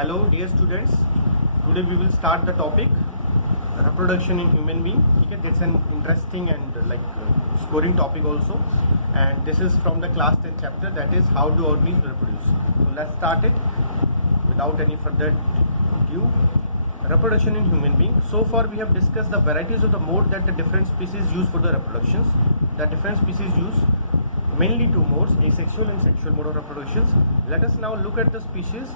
Hello dear students, today we will start the topic reproduction in human being. Okay, that's an interesting and scoring topic also, and this is from the class 10 chapter, that is how do organisms reproduce. So let's start it without any further ado. Reproduction in human being. So far we have discussed the varieties of the mode that the different species use for the reproductions. The different species use mainly two modes, asexual and sexual mode of reproductions. Let us now look at the species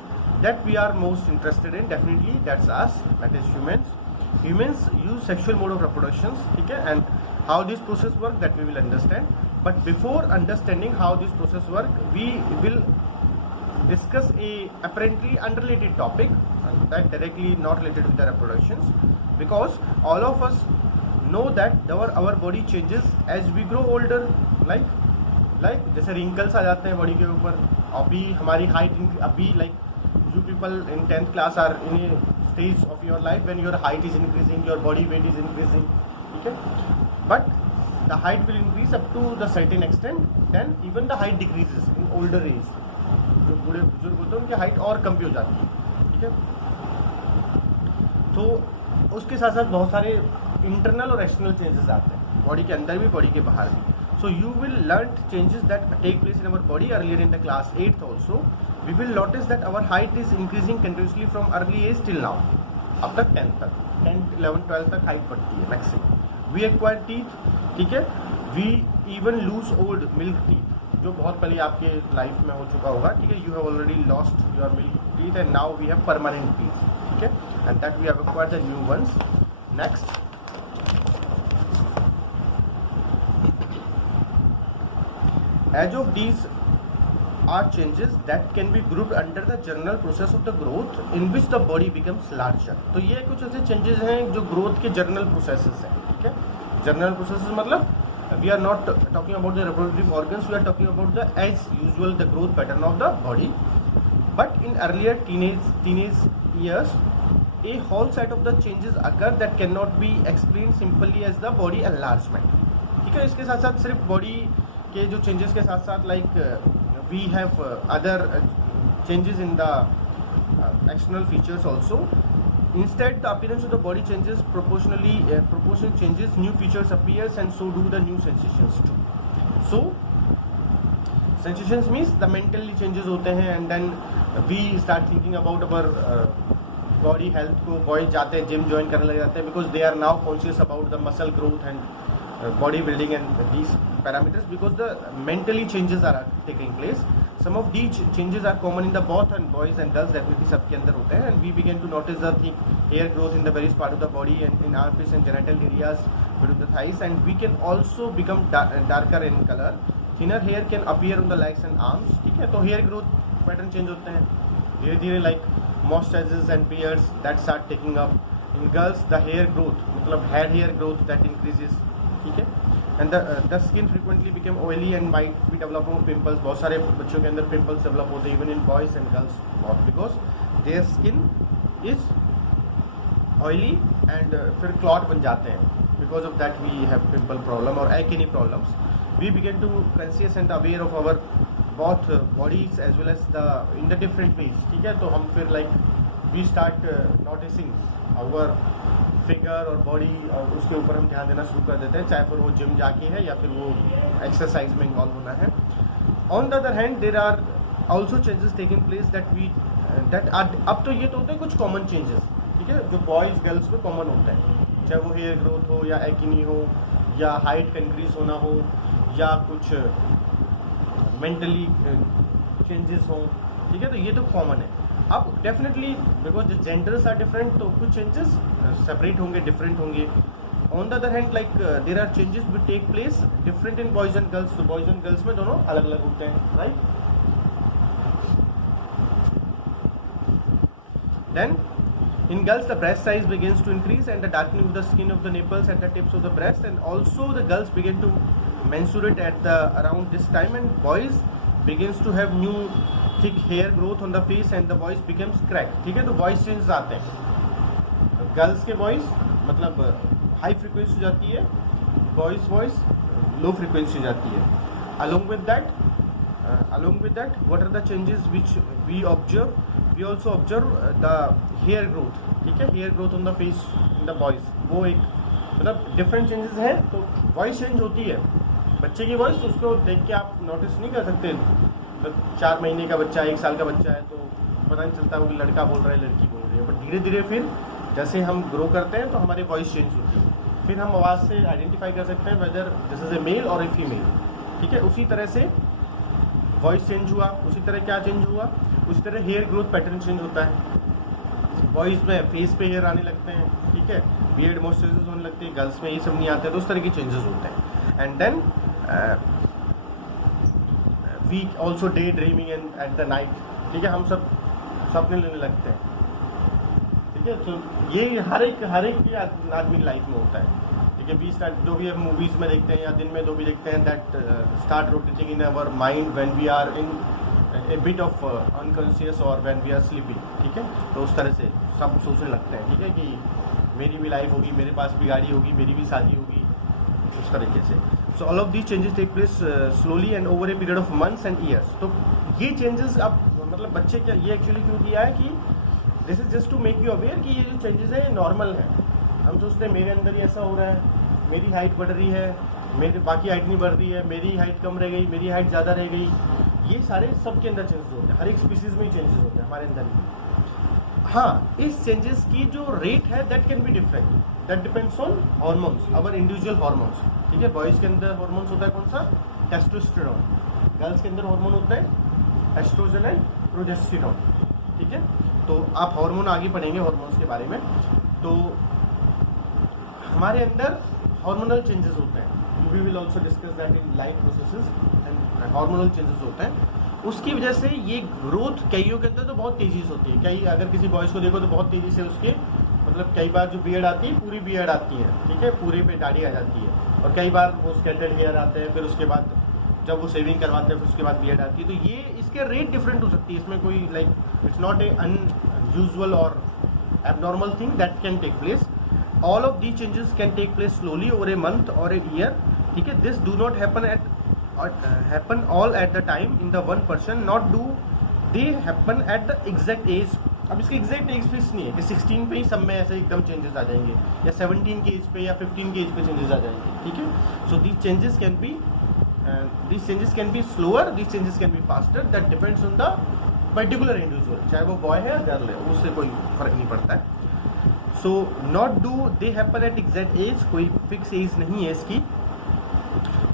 that we are most interested in. Definitely that's us, that is humans. Humans use sexual mode of reproductions, okay, and how this process work, that we will understand. But before understanding how this process work, we will discuss a apparently unrelated topic, that directly not related with the reproductions, because all of us know that our body changes as we grow older. like जैसे wrinkles आ जाते हैं body के ऊपर. अभी हमारी height अभी you people in 10th class are in a stage of your life when your height is increasing, your body weight is increasing, okay, but the height will increase up to the certain extent, then even the height decreases in older age. जो बूढ़े बुजुर्ग होते हैं उनकी height और कम भी हो जाती है, ठीक है. तो उसके साथ साथ बहुत सारे इंटरनल और एक्सटर्नल चेंजेस आते हैं बॉडी के अंदर भी, बॉडी के बाहर भी. So you will learn changes that take place in our body earlier in the class 8th also. We will notice that our height is increasing continuously from early age till now. अब तक 10th तक, 10th, 11th, 12th तक height बढ़ती है maximum. We acquire teeth, ठीक है. We even lose old milk teeth, जो बहुत पहले आपके लाइफ में हो चुका होगा, ठीक है. You have already lost your milk teeth and now we have permanent teeth, ठीक है, and that we have acquired the new ones. Next. Each of these are changes that can be grouped under the general process of the growth in which the body becomes larger. तो ये कुछ ऐसे changes हैं जो growth के general processes हैं, ठीक है. General processes मतलब we are not talking about the reproductive organs, we are talking about the as usual the growth pattern of the body. But in earlier teenage years, a whole set of the changes occur that cannot be explained simply as the body enlargement, ठीक है. इसके साथ साथ सिर्फ body के जो changes के साथ साथ we have other changes in the external features also. Instead, the appearance of the body changes proportionally. Proportion changes, new features appears, and so do the new sensations too. So, sensations means the mentally changes होते हैं, and then we start thinking about our body health को. Boys जाते हैं gym join करने लग जाते हैं because they are now conscious about the muscle growth and body building and these parameters, because the mentally changes are taking place. Some of these changes are common in the both and boys and girls, definitely सबके अंदर होते हैं, and we begin to notice the thick hair growth in the various part of the body and in armpits and genital areas between the thighs, and we can also become darker in color. Thinner hair can appear on the legs and arms, ठीक है. तो hair growth pattern change होते हैं धीरे धीरे, like mustaches and beards that start taking up. In girls the hair growth मतलब head hair growth that increases, ठीक है. And the skin frequently become oily and might be develop more pimples. बहुत सारे बच्चों के अंदर pimples develop होते हैं, even in boys and girls, because their skin is oily and फिर clot बन जाते हैं. Because of that we have pimple problem or acne problems. We begin to conscious and aware of our both bodies as well as in the different ways, ठीक है. तो हम फिर we start noticing our figure और body, और उसके ऊपर हम ध्यान देना शुरू कर देते हैं, चाहे फिर वो जिम जाके है या फिर वो एक्सरसाइज में इन्वॉल्व होना है. On the other hand there are also changes taking place that are, अब तो ये तो होते हैं कुछ कॉमन चेंजेस, ठीक है, जो बॉयज़ गर्ल्स में कॉमन होते हैं, चाहे वो हेयर ग्रोथ हो या एक्नी हो या हाइट का इंक्रीज होना हो या कुछ मेंटली चेंजेस हो, ठीक है. तो ये तो कॉमन है. अब definitely because genders are different, तो कुछ चेंजेस सेपरेट होंगे, डिफरेंट होंगे. On the other hand there are changes which take place different in boys and girls. तो बॉयज एंड गर्ल्स में दोनों अलग अलग होते हैं, right. Then in girls the breast size begins to increase and the darkening of the skin of the nipples at the tips of the breast, and also the girls begin to menstruate at the around this time, and boys begins to have new thick hair growth on the face and the voice becomes cracked, ठीक है. तो voice change आते हैं. Girls के voice मतलब high frequency हो जाती है, बॉयज वॉइस लो फ्रीक्वेंसी हो जाती है. along with that what are the changes which we observe? We also observe the hair growth, ठीक है, hair growth on the face in the boys, वो एक मतलब डिफरेंट चेंजेस हैं। तो वॉइस चेंज होती है, बच्चे की वॉइस उसको देख के आप नोटिस नहीं कर सकते। मतलब 4 महीने का बच्चा है, 1 साल का बच्चा है, तो पता नहीं चलता वो कि लड़का बोल रहा है लड़की बोल रही है, बट धीरे धीरे फिर जैसे हम ग्रो करते हैं तो हमारी वॉइस चेंज होती है, फिर हम आवाज़ से आइडेंटिफाई कर सकते हैं whether this is a male और ए फीमेल, ठीक है। उसी तरह से वॉइस चेंज हुआ, उसी तरह क्या चेंज हुआ, उसी तरह हेयर ग्रोथ पैटर्न चेंज होता है। बॉयज़ में फेस पे हेयर आने लगते हैं, ठीक है, बियर्ड मॉइस्चराइजर्स होने लगते हैं, गर्ल्स में ये सब नहीं आते, तो उस तरह के चेंजेस होते हैं। And then we also day dreaming at the night, ठीक है, हम सब सपने लेने लगते हैं, ठीक है। तो ये हर एक की आदमी की लाइफ में होता है, ठीक है। वी स्टार्ट, जो भी हम मूवीज़ में देखते हैं या दिन में जो भी देखते हैं, that start rotating in our mind when we are in a bit of unconscious और व्हेन वी आर स्लीपिंग, ठीक है। तो उस तरह से सब सोचने लगते हैं, ठीक है, कि मेरी भी लाइफ होगी, मेरे पास भी गाड़ी होगी, मेरी भी शादी होगी, उस तरीके से। So all of these changes take place slowly and over a period of months and years. तो ये चेंजेस अब मतलब बच्चे क्या ये एक्चुअली क्यों किया है कि this is just to make you aware कि ये जो चेंजेस है नॉर्मल है। हम सोचते हैं मेरे अंदर ही ऐसा हो रहा है, मेरी हाइट बढ़ रही है, मेरी बाकी हाइट नहीं बढ़ रही है, मेरी हाइट कम रह गई, मेरी हाइट ज़्यादा रह गई, ये सारे सबके अंदर चेंजेस होते हैं, हर एक स्पीसीज़ में ही चेंजेस होते हैं हमारे अंदर ही। हाँ, इस चेंजेस की जो रेट है that can be different, that depends on hormones, our individual hormones, ठीक है। बॉयज़ के अंदर हॉर्मोन्स होता है कौन सा, टेस्टोस्टेरोन, गर्ल्स के अंदर हार्मोन होता है एस्ट्रोजन एंड प्रोजेस्टेरोन, ठीक है। तो आप हार्मोन आगे पढ़ेंगे हार्मोन्स के बारे में। तो हमारे अंदर हार्मोनल चेंजेस होते हैं, we will also discuss that in life processes and hormonal changes होते हैं। उसकी वजह से ये ग्रोथ कईयों के अंदर तो बहुत तेज़ी से होती है, कई अगर किसी बॉयज़ को देखो तो बहुत तेज़ी से उसके मतलब कई बार जो बियर्ड आती है पूरी बियर्ड आती है, ठीक है, पूरे पे दाढ़ी आ जाती है, और कई बार वो स्कैटर्ड हेयर आते हैं, फिर उसके बाद जब वो सेविंग करवाते हैं फिर उसके बाद बियर्ड आती है। तो ये इसके रेट डिफरेंट हो सकती है, इसमें कोई like it's not a unusual और abnormal thing that can take place. All of these changes can take place slowly over a month और ए ईयर, ठीक है। This do not happen all at the time in the one person, not do they happen at the exact age। अब इसके exact as fix नहीं है कि 16 पे ही सब में ऐसे एकदम चेंजेस आ जाएंगे, या 17 के एज पे या 15 के एज पे चेंजेस आ जाएंगे, ठीक है। सो these changes can be slower, these changes can be faster, that depends on the particular individual, चाहे वो बॉय है या गर्ल है, उससे कोई फर्क नहीं पड़ता है। So not do they happen at exact as, कोई फिक्स एज नहीं है इसकी।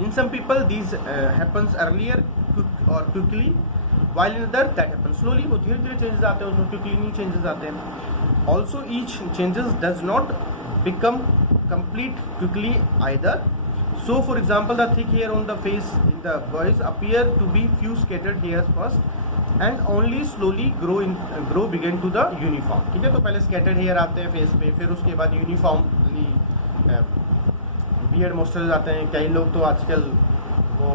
In some people these happens earlier or quickly, while in others that happens slowly, वो धीरे धीरे चेंजेस आते हैं, उसमें quickly नहीं चेंजेस आते हैं। Also each changes does not become complete quickly either। So for example the thick hair on the face in the boys appear to be few scattered hairs first and only slowly grow begin to the uniform, ठीक है। तो पहले scattered hair आते हैं face पे, फिर उसके बाद यूनिफॉर्मली बियर्ड मॉइस्चराइजर आते हैं। कई लोग तो आजकल वो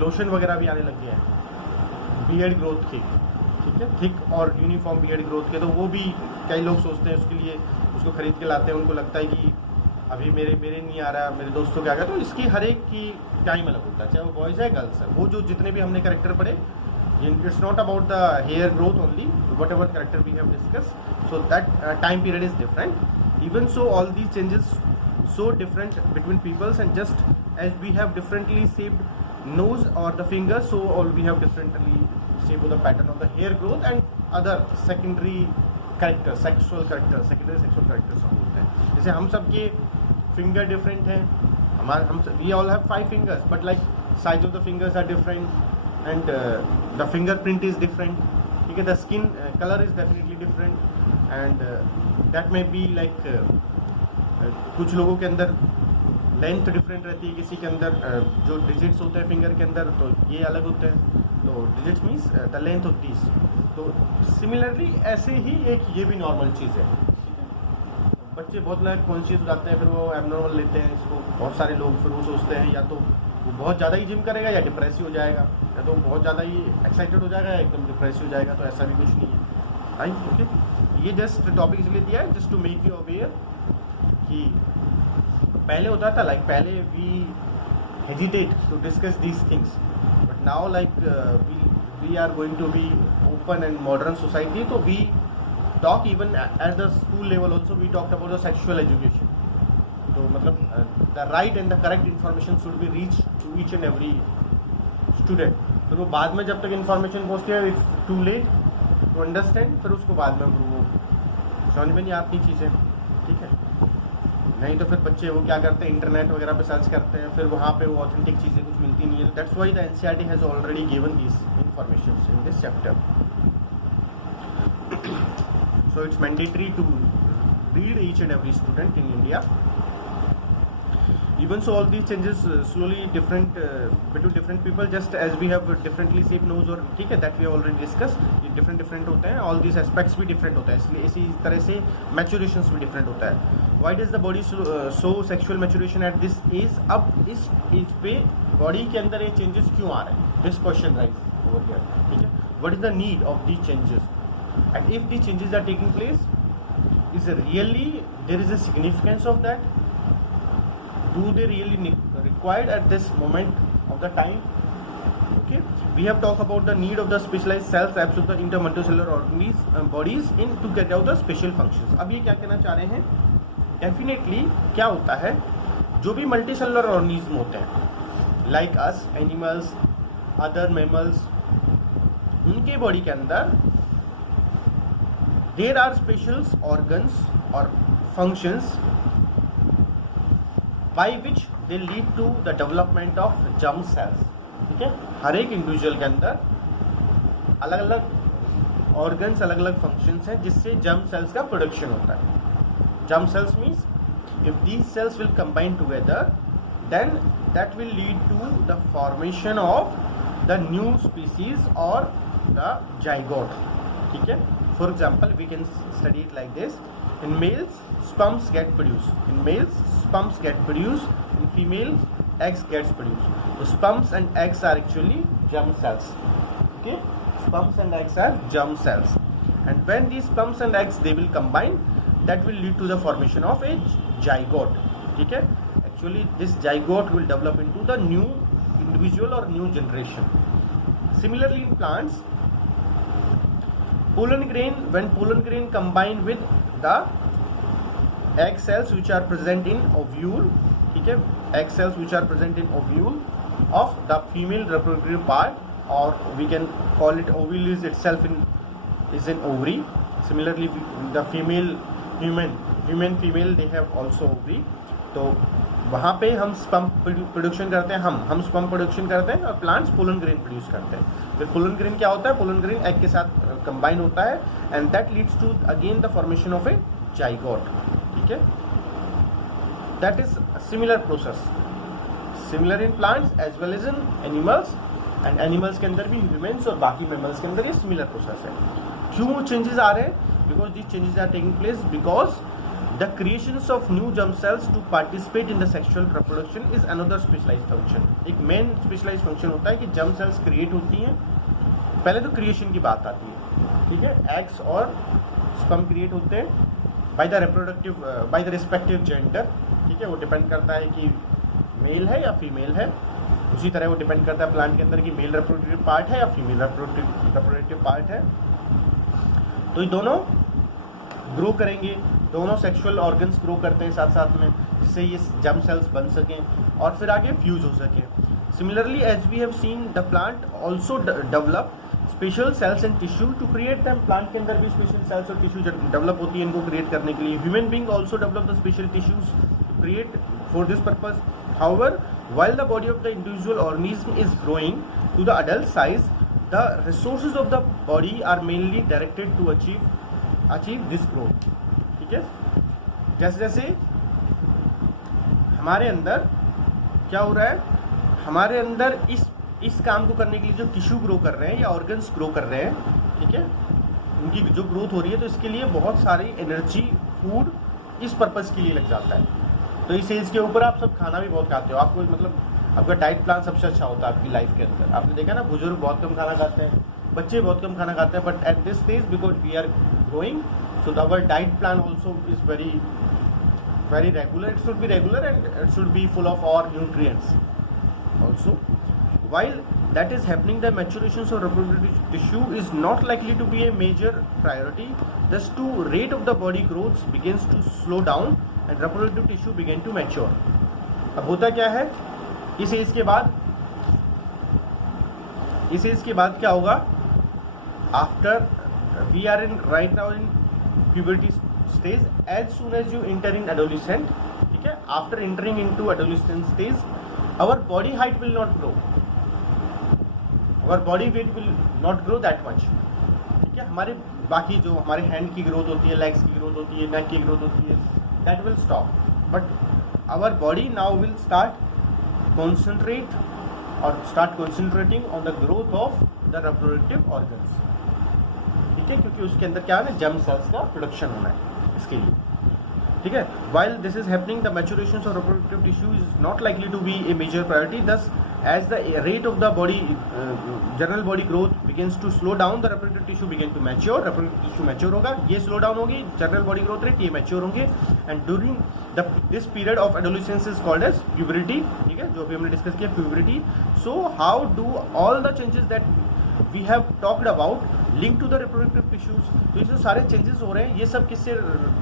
लोशन वगैरह भी आने लग गए हैं बियर्ड ग्रोथ के, ठीक है, थिक और यूनिफॉर्म बियर्ड ग्रोथ के, तो वो भी कई लोग सोचते हैं उसके लिए उसको खरीद के लाते हैं। उनको लगता है कि अभी मेरे नहीं आ रहा, मेरे दोस्तों के आ गया। तो इसकी हर एक की टाइम अलग होता है, चाहे वो बॉयज़ है गर्ल्स है। वो जो जितने भी हमने कैरेक्टर पढ़े, it's not about the hair growth only, whatever character we have discuss, so that time period is different. Even so all these changes so different between peoples, and just as we have differently shaped nose or the fingers, so all we have differently shaped the pattern of the hair growth and other secondary characters, secondary sexual characters हम बोलते हैं। जैसे हम सब के finger different हैं, we all have 5 fingers, but like size of the fingers are different and the fingerprint is different, ठीक है। the skin color is definitely different and that may be like कुछ लोगों के अंदर लेंथ डिफरेंट रहती है, किसी के अंदर जो डिजिट्स होते हैं फिंगर के अंदर तो ये अलग होते हैं, तो digits means the length of this. तो सिमिलरली ऐसे ही एक ये भी नॉर्मल चीज़ है, ठीक है। बच्चे बहुत लोग कॉन्शियस हो जाते हैं, फिर वो एबनॉर्मल लेते हैं इसको। बहुत सारे लोग फिर वो सोचते हैं या तो वो बहुत ज़्यादा ही जिम करेगा या डिप्रेसिव हो जाएगा, या तो बहुत ज़्यादा ही एक्साइटेड हो जाएगा या एकदम डिप्रेसिव हो जाएगा। तो ऐसा भी कुछ नहीं है, राइट, ओके। ये जस्ट टॉपिक इसलिए दिया है just to make you aware कि पहले होता था लाइक पहले we hesitate to discuss these things, but now like we are going to be open and modern society, so we talk even at the school level also we talked about the sexual education. तो मतलब the right and the correct information should be reached to each and every student. फिर वो बाद में जब तक information पहुँचती है it's too late to understand, फिर उसको बाद में वो समझ में नहीं आती चीज़ें, ठीक है. नहीं तो फिर बच्चे वो क्या करते हैं, इंटरनेट वगैरह पे सर्च करते हैं, फिर वहाँ पे वो ऑथेंटिक चीज़ें कुछ मिलती नहीं है. That's why the NCERT has already given this information in this chapter. So it's mandatory to read each and every student in India. Even so, all these changes slowly different between different people, just as we have differently shaped nose और ठीक है, that we have already discussed. ये different होते हैं, all these aspects भी different होता है, इसलिए इसी तरह से maturations भी different होता है. Why does the body show sexual maturation at this age? अब इस age पे body के अंदर ये changes क्यों आ रहे हैं? This question rise over here, ठीक है. What is the need of these changes? And if these changes are taking place, is really there is a significance of that? Do they really required at this moment of the time? Okay, we have talked about the need of the specialized cells absorb the intermulticellular bodies in to get out the special functions. अब ये क्या कहना चाह रहे हैं? Definitely क्या होता है, जो भी मल्टीसेलुलर ऑर्गेनिज्म होते हैं like us, animals, other mammals, उनके बॉडी के अंदर देयर आर स्पेशल ऑर्गन्स और functions by which they lead to the development of germ cells. ठीक है, हर एक इंडिविजुअल के अंदर अलग अलग ऑर्गन्स, अलग अलग फंक्शंस हैं जिससे जर्म सेल्स का प्रोडक्शन होता है. Germ cells means if these cells will combine together, then that will lead to the formation of the new species or the zygote. ठीक है, for example we can study it like this. In males sperms get produced, in males sperms get produced, in females eggs gets produced. So sperms and eggs are actually germ cells. Okay, sperms and eggs are germ cells, and when these sperms and eggs they will combine, that will lead to the formation of a zygote. ठीक है, actually this zygote will develop into the new individual or new generation. Similarly in plants, pollen grain, when pollen grain combine with the egg cells which are present in ovule, ठीक है, egg cells which are present in ovule of the female reproductive part, or we can call it ovule is itself is an ovary. Similarly the human female they have also ovary. तो वहाँ पे हम sperm production करते हैं, हम sperm production करते हैं और प्लांट्स पोलन ग्रेन प्रोड्यूस करते हैं. फिर पोलन ग्रेन क्या होता है, पोलन ग्रेन एग के साथ कंबाइन होता है and that leads to again the formation of a zygote. ठीक है, that is similar process, similar in plants as well as in animals, and animals के अंदर भी ह्यूमन्स और बाकी मैमल्स के अंदर ये सिमिलर प्रोसेस है. क्यों चेंजेस आ रहे हैं? Because these changes are taking place because the creations of new germ cells to participate in the sexual reproduction is another specialized function. एक main specialized function होता है कि germ cells create होती हैं. पहले तो creation की बात आती है, ठीक है, eggs और sperm create होते हैं by the respective gender. ठीक है, वो डिपेंड करता है कि मेल है या फीमेल है. उसी तरह वो डिपेंड करता है प्लांट के अंदर कि मेल रिप्रोडक्टिव पार्ट है या फीमेल रिप्रोडक्टिव पार्ट है. तो ये दोनों ग्रो करेंगे, दोनों सेक्सुअल ऑर्गन्स ग्रो करते हैं साथ साथ में, जिससे ये जर्म सेल्स बन सकें और फिर आगे फ्यूज हो सकें. Similarly as we have seen the plant also develop special cells and tissue to create them. Plant के अंदर भी स्पेशल सेल्स और टिश्यू डेवलप होती है इनको क्रिएट करने के लिए. Human being also develop the special tissues to create for this purpose. However while the body of the individual organism is growing to the adult size, the resources of the body are mainly directed to achieve this growth. ठीक है, जैसे जैसे हमारे अंदर क्या हो रहा है, हमारे अंदर इस काम को करने के लिए जो टिश्यू ग्रो कर रहे हैं या ऑर्गन्स ग्रो कर रहे हैं, ठीक है, उनकी जो ग्रोथ हो रही है, तो इसके लिए बहुत सारी एनर्जी, फूड इस पर्पज़ के लिए लग जाता है. तो इस एज के ऊपर आप सब खाना भी बहुत खाते हो, आपको मतलब आपका डाइट प्लान सबसे अच्छा होता है आपकी लाइफ के अंदर. आपने देखा ना, बुजुर्ग बहुत कम खाना खाते हैं, बच्चे बहुत कम खाना खाते हैं, but at this stage because we are growing, so our diet plan also is very regular. It should be regular and it should be full of all nutrients also. while that is happening, the maturation of reproductive tissue is not likely to be a major priority. Thus, the rate of the body growth begins to slow down and reproductive tissue begin to mature. अब होता क्या है, इस as के बाद क्या होगा? After we are in right now in puberty stage, as soon as you enter in adolescent, ठीक है, after entering into adolescent stage, our body height will not grow, our body weight will not grow that much, ठीक है. हमारे बाकी जो हमारे hand की growth होती है, लेग्स की ग्रोथ होती है, नेक की ग्रोथ होती है, that will stop, but our body now will start concentrating on the growth of the reproductive organs, ठीक है, क्योंकि उसके अंदर क्या है ना, जर्म सेल्स का प्रोडक्शन होना है इसके लिए, ठीक है. While this is happening, the maturation of reproductive tissue is not likely to be a major priority. Thus, as the rate of the body general body growth begins to slow down, the reproductive tissue begin to mature. reproductive tissue mature होगा, ये slow down होगी, general body growth rate ये mature होंगे, and during this period of adolescence is called as puberty, ठीक है, जो अभी हमने डिस्कस किया puberty. So how do all the changes that we have talked about link to the reproductive tissues? तो ये जो सारे चेंजेस हो रहे हैं, ये सब किससे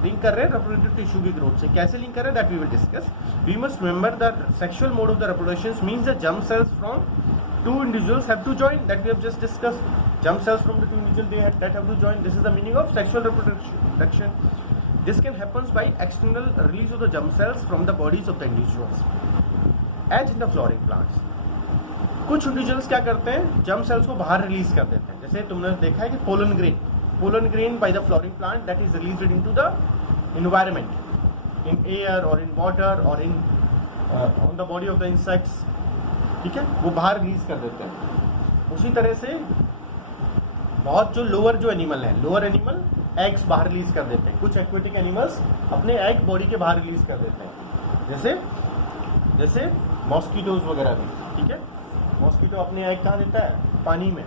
लिंक कर रहे हैं? reproductive tissue की ग्रोथ से. कैसे लिंक कर रहे हैं? that we will discuss. We must remember the sexual mode of the reproduction means the germ cells from two individuals have to join, that we have just discussed. Germ cells from the two individuals that have to join. This is the meaning of sexual reproduction. This can happen by external release of the germ cells from the bodies of the individuals, as in the flowering plants. कुछ individuals क्या करते हैं, germ cells को बाहर release कर देते हैं. जैसे तुमने देखा है कि pollen grain by the flowering plant that is released into the environment, in air और इन वाटर और in on the body of the insects, ठीक है, वो बाहर रिलीज कर देते हैं. उसी तरह से बहुत जो लोअर एनिमल एग्स बाहर रिलीज कर देते हैं. कुछ एक्वेटिक एनिमल्स अपने एग बॉडी के बाहर रिलीज कर देते हैं, जैसे मॉस्किटोज वगैरह भी, ठीक है. मॉस्किटो अपने एग कहाँ देता है? पानी में.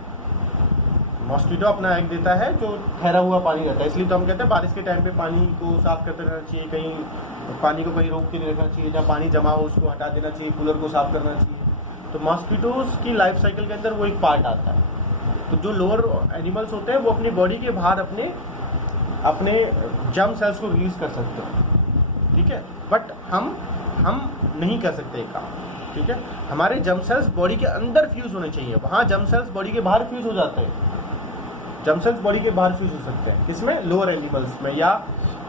मॉस्किटो अपना एग देता है जो ठहरा हुआ पानी रहता है. इसलिए तो हम कहते हैं बारिश के टाइम पे पानी को साफ करते रहना चाहिए, कहीं पानी को कहीं रोक के नहीं रखना चाहिए, जहाँ पानी जमा हो उसको हटा देना चाहिए, कूलर को साफ करना चाहिए. तो मॉस्किटोज की लाइफ साइकिल के अंदर वो एक पार्ट आता है. तो जो लोअर एनिमल्स होते हैं वो अपनी बॉडी के बाहर अपने जर्म सेल्स को रिलीज कर सकते हैं, ठीक है. बट हम नहीं कर सकते काम, ठीक है. हमारे जर्म सेल्स बॉडी के अंदर फ्यूज होने चाहिए. वहाँ जर्म सेल्स बॉडी के बाहर फ्यूज हो जाते हैं. जर्म सेल्स बॉडी के बाहर फ्यूज हो सकते हैं, इसमें लोअर एनिमल्स में या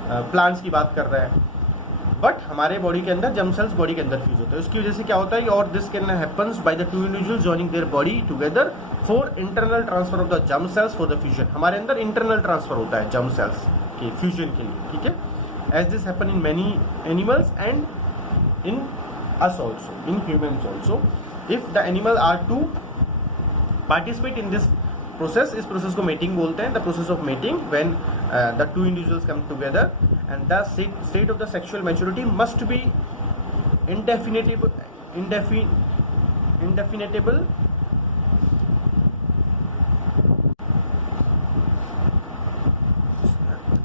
प्लांट्स की बात कर रहे हैं. बट हमारे बॉडी के अंदर जर्म सेल्स बॉडी के अंदर फ्यूज होते हैं. उसकी वजह से क्या होता है, और this can happens by the two individuals joining their body together for internal transfer of the germ sales for the fusion. हमारे अंदर इंटरनल ट्रांसफर होता है जर्म सेल्स के फ्यूजन के लिए, ठीक है. As this happen in many animals and in us also, in humans also. If the animal are to participate in this process, इस process को mating बोलते हैं. The process of mating, when the two individuals come together, and the state of the sexual maturity must be indefinable.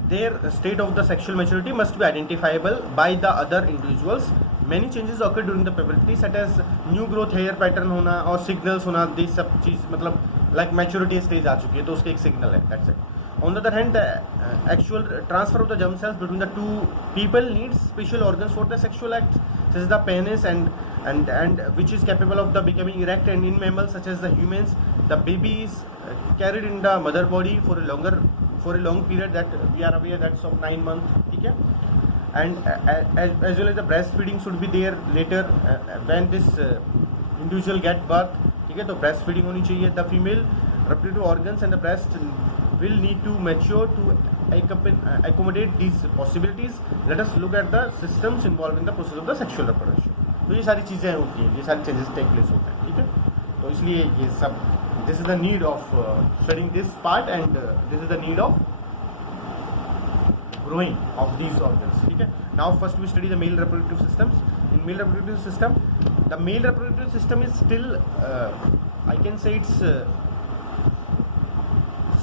Their state of the sexual maturity must be identifiable by the other individuals. Many changes occur during the puberty, such as new growth hair pattern होना और signals होना. ये सब चीज़ मतलब like maturity stage आ चुकी है, तो उसके एक signal है. That's it. On the other hand, the actual transfer of the germ cells between the two people needs special organs for the sexual act, such as the penis and which is capable of the becoming erect. And in mammals such as the humans, the baby is carried in the mother body for a long period that we are aware that's of 9 months, ठीक है. And as well as the breastfeeding should be there later when this individual get birth, ठीक है. तो breastfeeding होनी चाहिए. The female reproductive organs and the breast will need to mature to accommodate these possibilities. Let us look at the systems involved in the process of the sexual reproduction. तो ये सारी चीज़ें होती हैं, ये सारी चेंजेस टेक प्लेस होते हैं, ठीक है. तो इसलिए ये सब, this is the need of studying this part and this is the need of growing of these organs, ठीक है. Now first we study the male reproductive systems. In male reproductive system, the male reproductive system is still I can say it's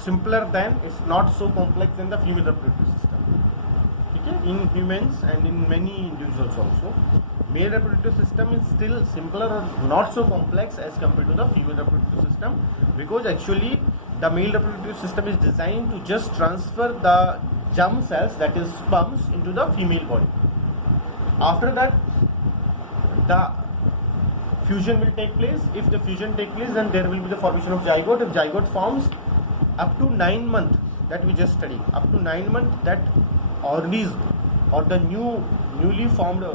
simpler than, it's not so complex than the female reproductive system. ठीक है, in humans and in many individuals also. Male reproductive system is still simpler or not so complex as compared to the female reproductive system, because actually the male reproductive system is designed to just transfer the germ cells, that is sperms, into the female body. After that the fusion will take place. If the fusion take place, then there will be the formation of zygote. If zygote forms, up to 9 months that we just studied, up to 9 months, that organism or the newly formed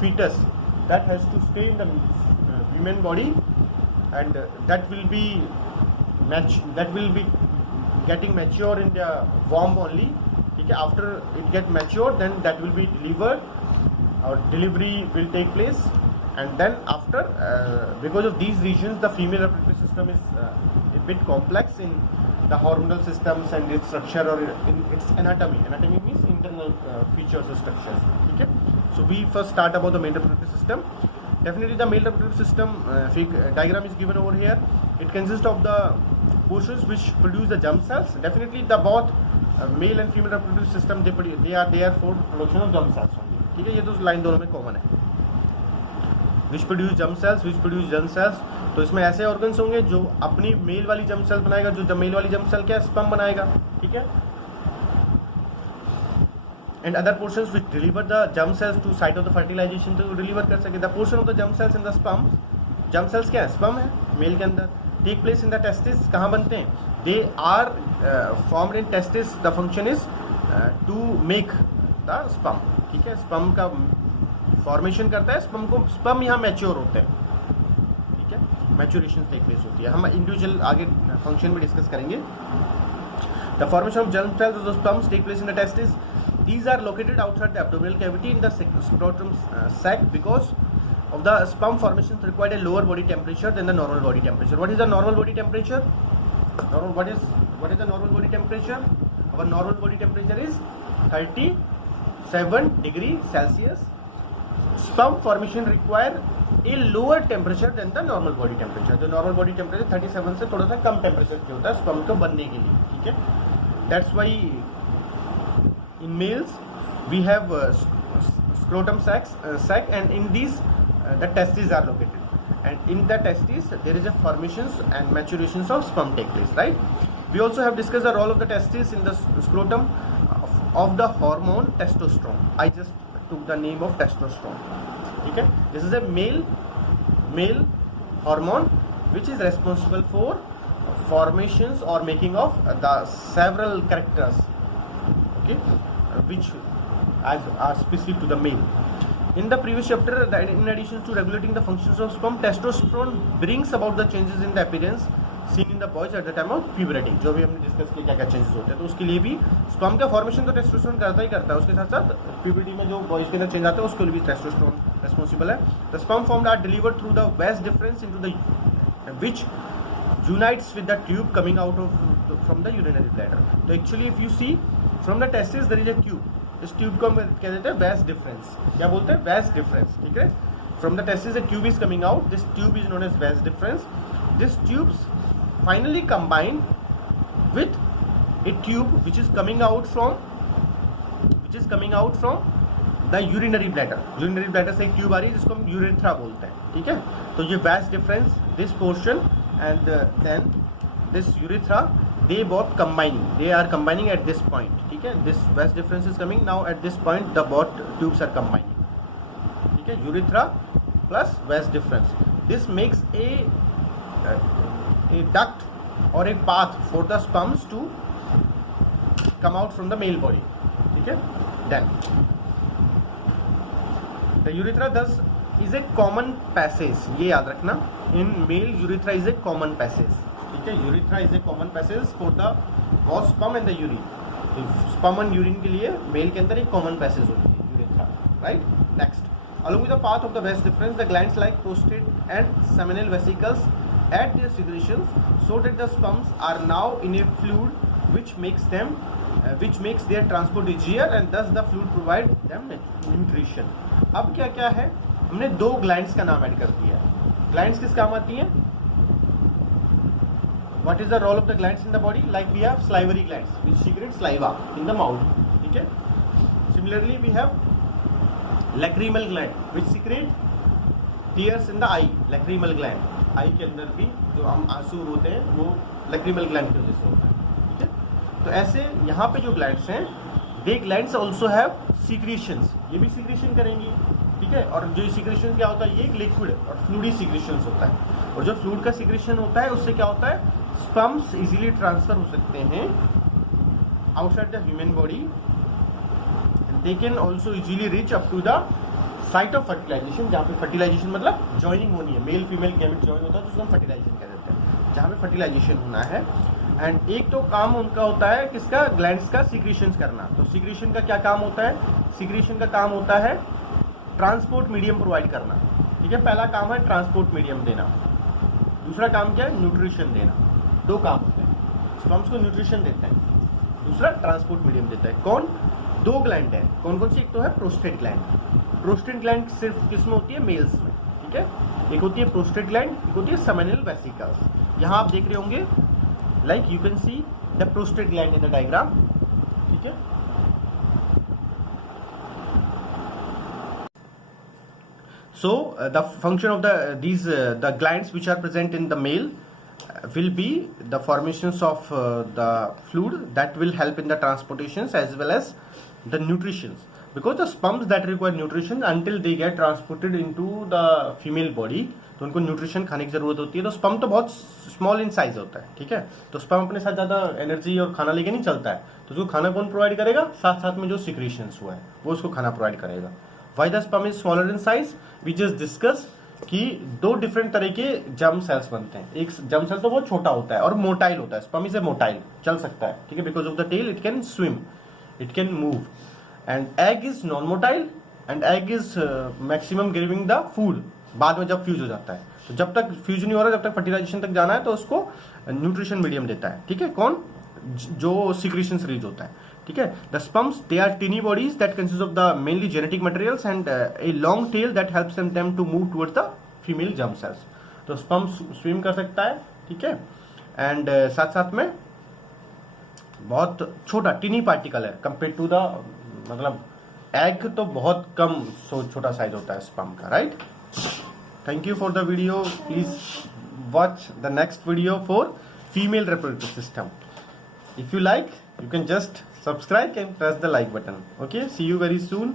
fetus, that has to stay in the human body, and that will be getting mature in the womb only. Okay, after it get matured, then that will be delivered, or delivery will take place. And then after, because of these reasons, the female reproductive system is a bit complex in the hormonal systems and its structure, or in its anatomy. Anatomy means internal features or structures. Okay, so we first start about the male reproductive system. Definitely the male reproductive system diagram is given over here. It consists of the portions which produce the germ cells. Definitely the both male and female reproductive system, they are there for production of germ cells only. ठीक है, ये तो line दोनों में common है. Which produce germ cells, which produce germ cells. तो इसमें ऐसे ऑर्गन्स होंगे जो अपनी मेल वाली जर्म सेल बनाएगा. जो मेल वाली जर्म सेल क्या है, स्पर्म बनाएगा. ठीक है. And other portions which deliver the germ cells to site of the fertilization, तो डिलीवर कर सके. The portion of the germ cells in the sperm, germ cells क्या है, स्पर्म है मेल के अंदर. Take place in the testis. कहाँ बनते हैं, they are formed in testis. The function is to make the sperm. ठीक है, स्पर्म का फॉर्मेशन करता है. स्पर्म यहाँ मैच्योर होते हैं. ठीक है, मैच्योरेशन टेक प्लेस होती है. हम इंडिविजुअल आगे फंक्शन में डिस्कस करेंगे. The formation of germ cells of the sperms take place in the testis. These are located outside the abdominal cavity in the scrotum sac. Because of the sperm formation required a lower body temperature than the normal body temperature. What is the normal body temperature? What is the normal body temperature? Our normal body temperature is 37 degrees Celsius. Sperm formation require a lower temperature than the normal body temperature. The normal body temperature 37 से थोड़ा सा कम temperature जो होता है sperm को बनने के लिए. ठीक है, that's why in males we have scrotum sac, and in these the testes are located, and in the testes there is a formations and maturations of sperm take place, right? We also have discussed the role of the testes in the scrotum of the hormone testosterone. I just took the name of testosterone. Okay, this is a male hormone which is responsible for formations or making of the several characters, okay, which are specific to the male. In the previous chapter, in addition to regulating the functions of sperm, testosterone brings about the changes in the appearance seen in the boys at the time of puberty. जो भी हमने discuss किया क्या क्या changes होते हैं, तो उसके लिए भी स्पर्म का फॉर्मेशन तो टेस्टोस्टेरोन करता ही करता है. उसके साथ साथ प्यूबर्टी में जो बॉयज के अंदर चेंज आता है उसके लिए भी टेस्टोस्टेरोन रेस्पॉन्सिबल है. The sperm formed are delivered through the vas deferens into the which unites with the tube coming out of from the urinary bladder. तो actually if you see from the testis there is a tube. इस tube को हम क्या देते हैं, vas deferens. क्या बोलते हैं, वास डिफरेंस. ठीक है, from the testis a tube is coming out. This tube is known as vas deferens. This tubes finally combined with a tube which is coming out from the urinary bladder. urinary bladder से एक tube आ रही है जिसको हम urethra बोलते हैं. ठीक है, तो ये वास deferens, this portion and then this urethra, they are combining at this point. ठीक है, this vas difference is coming now at this point, the both tubes are combining. ठीक है, urethra plus vas difference, this makes a duct or a path for the sperms to come out from the male body. ठीक है, then the urethra thus is a common passage. ये याद रखना, in male urethra is a common passage. ठीक है, urethra is a common passage for the both sperm and the urine. sperm and urine के लिए mail के अंदर एक common passage होती है urethra, right? Next, along with the path of the vas difference, the glands like prostate and seminal vesicles add their secretions so that the sperms are now in a fluid which makes their transport easier, and thus the fluid provide them nutrition. अब क्या क्या है, हमने दो glands का नाम add कर दिया. ग्लैंड्स किस काम आती हैं, what is the role of the glands in the body, like we have salivary glands which secrete saliva in the mouth. ठीक है, Similarly, we have lacrimal gland which secrete tears in the eye. Lacrimal gland, आई के अंदर भी जो हम आंसू होते हैं वो lacrimal gland की वजह से होता है, ठीक है। तो ऐसे यहाँ पे जो ग्लैंड्स हैं, दे ग्लैंड्स ऑल्सो हैव सीक्रेशंस, ये भी सीक्रेशन करेंगी, ठीक है। और जो सीक्रेशन क्या होता है, ये लिक्विड और फ्लूइडी सीक्रेशन होता है। और जो फ्लूइड का सीक्रेशन होता है उससे क्या होता है, स्पर्म्स इजीली ट्रांसफर हो सकते हैं outside the human body. They can also easily reach up to the site of fertilization, जहाँ पे फर्टिलाइजेशन मतलब ज्वाइनिंग होनी है, मेल फीमेल गैमेट ज्वाइन होता है तो उसको हम फर्टिलाइजेशन कह देते हैं, जहाँ पे फर्टिलाइजेशन होना है। एंड एक तो काम उनका होता है किसका, ग्लैंड्स का सीक्रेशन करना। तो सीक्रेशन का क्या काम होता है, सीक्रेशन का काम होता है ट्रांसपोर्ट मीडियम प्रोवाइड करना, ठीक है। पहला काम है ट्रांसपोर्ट मीडियम देना, दूसरा काम क्या है, न्यूट्रिशन देना। दो काम होते हैं, स्पर्म्स को न्यूट्रिशन देते हैं, दूसरा ट्रांसपोर्ट मीडियम देता है। कौन, दो ग्लैंड है, कौन कौन सी, एक तो है प्रोस्टेट ग्लैंड। प्रोस्टेट ग्लैंड सिर्फ किसमें होती है, मेल्स में, ठीक है। एक होती है प्रोस्टेट ग्लैंड, एक होती है सेमिनल वेसिकल्स। यहाँ आप देख रहे होंगे, like you can see the prostate gland in the diagram, ठीक है। So the function of the glands which are present in the male will be the formations of the fluid that will help in the transportations as well as the nutritions, because the sperms that require nutrition until they get transported into the female body, तो उनको nutrition खाने की जरूरत होती है। तो sperm तो बहुत स्मॉल इन साइज होता है, ठीक है। तो स्पर्म अपने साथ ज्यादा एनर्जी और खाना लेके नहीं चलता है, तो उसको खाना कौन प्रोवाइड करेगा, साथ साथ में जो सिक्रेशंस हुआ है वो उसको खाना प्रोवाइड करेगा। Why the sperm is smaller in size? We just discuss कि दो डिफरेंट तरह के जर्म सेल्स बनते हैं। एक जर्म सेल तो बहुत छोटा होता है और मोटाइल होता है, स्पर्म इज ए मोटाइल, चल सकता है, ठीक है, because of the tail it can swim, it can move. And egg is non motile and egg is maximum giving the food, बाद में जब फ्यूज हो जाता है। तो जब तक फ्यूज नहीं हो रहा, जब तक फर्टिलाइजेशन तक जाना है तो उसको न्यूट्रिशन मीडियम देता है, ठीक है। कौन, जो सिक्रेशन रिलीज होता है, ठीक है। The sperms they are tiny bodies that consist of the mainly genetic materials and a long tail that helps them to move towards the female germ cells. तो स्पर्म स्विम कर सकता है, ठीक है। एंड साथ साथ में बहुत छोटा टिनी पार्टिकल है कंपेयर टू द, मतलब एग तो बहुत कम छोटा साइज होता है स्पर्म का, right. Thank you for the video, please watch the next video for female reproductive system. If you like, you can just subscribe and press the like button. Okay, see you very soon.